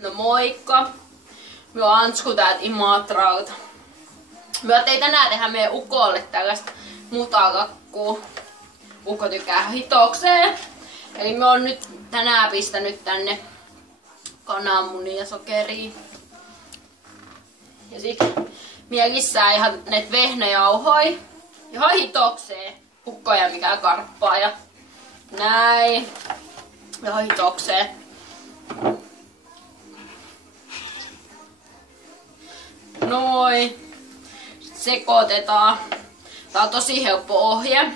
No moikka! Me on Ansku täältä Imatralta. Me ei tänään tehdä meidän ukolle tällaista mutakakkuu. Ukko tykkää hitokseen. Eli me on nyt tänään pistänyt tänne kananmunia ja sokeria. Ja sit mielissään ihan näitä vehnäjauhoi. Ihan hitokseen. Ukkoja mikä karppaa ja näin. Ihan hitokseen. Noin. Sekoitetaan. Tää on tosi helppo ohje.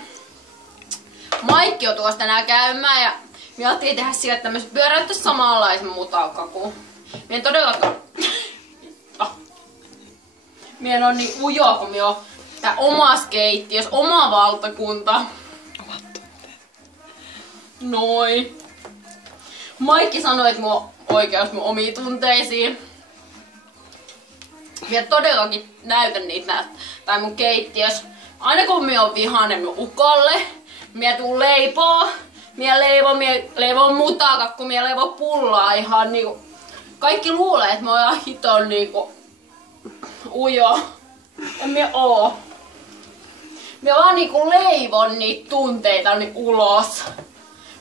Maikki on tuossa tänään käymään ja me ajattelin tehdä sillä, että me pyöräyttäisiin samanlaisen mutakakun. Mie en todellakaan... Mie en oo niin ujo, kun mie on tää omas keittiös, oma valtakunta. Noin. Maikki sanoi, että mulla on oikeus mun omiin tunteisiin. Mie todellakin näytän niitä tai mun keittiös. Aina kun mie on vihainen mun ukolle, mie tuun leipoo. Mie leivoo mutakakku, mie leivoo pullaa ihan niinku... Kaikki luulee, että mä oon ihan hiton niinku... ujo. En mie oo. Mie vaan niinku leivon niitä tunteita ulos.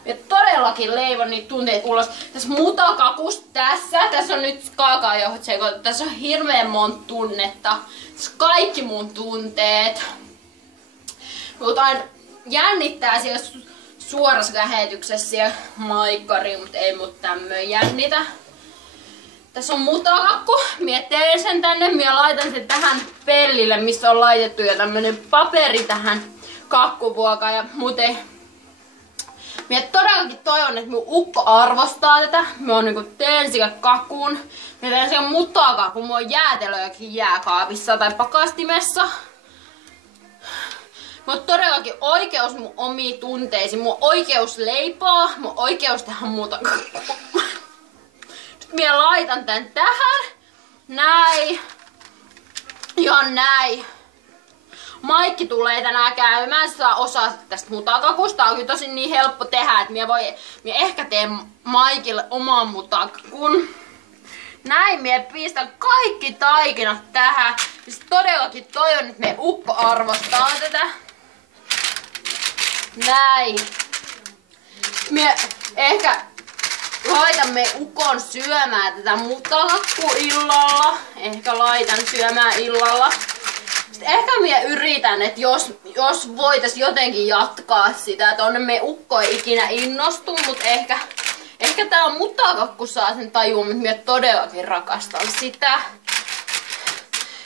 Mie todellakin leivon niitä tunteita ulos. Tässä mutakakussa tässä on nyt kaakaojauhot sekoitettu. Tässä on hirveän monta tunnetta. Tässä kaikki mun tunteet. Mutta jännittää siellä suorassa lähetyksessä siellä maikkariin, mutta ei mut tämmöön jännitä. Tässä on mutakakku. Mie teen sen tänne. Mie laitan sen tähän pellille, missä on laitettu jo tämmönen paperi tähän kakkuvuokaan ja muuten. Mie todellakin toivon, että mun ukko arvostaa tätä. Mie on niinku teen sitä kakun. Mie teen sen mutakakun. Mulla on jäätelöäkin jääkaapissa tai pakastimessa. Mulla on todellakin oikeus mun omiin tunteisiin. Mulla on oikeus leipoa. Mulla on oikeus tehdä mutakakku. Nyt mie laitan tän tähän. Näin. Ja näin. Maikki tulee tänään käymään, se saa osaa tästä mutakakusta. Tää on kyllä tosi niin helppo tehdä, että mie ehkä teen Maikille oman mutakakun. Näin mie pistän kaikki taikinat tähän. Siis todellakin toivon, että meidän ukko arvostaa tätä. Näin. Mie ehkä laitan meidän ukon syömään tätä mutakakkua illalla. Ehkä laitan syömään illalla. Sitten ehkä minä yritän, että jos voitais jotenkin jatkaa sitä, että onne meidän ukko ei ikinä innostu, mutta ehkä tää mutakakku saa sen tajuun, että minä todellakin rakastan sitä.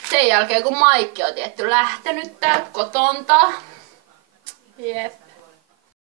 Sen jälkeen kun Maikki on tietty lähtenyt täältä kotonta. Jep.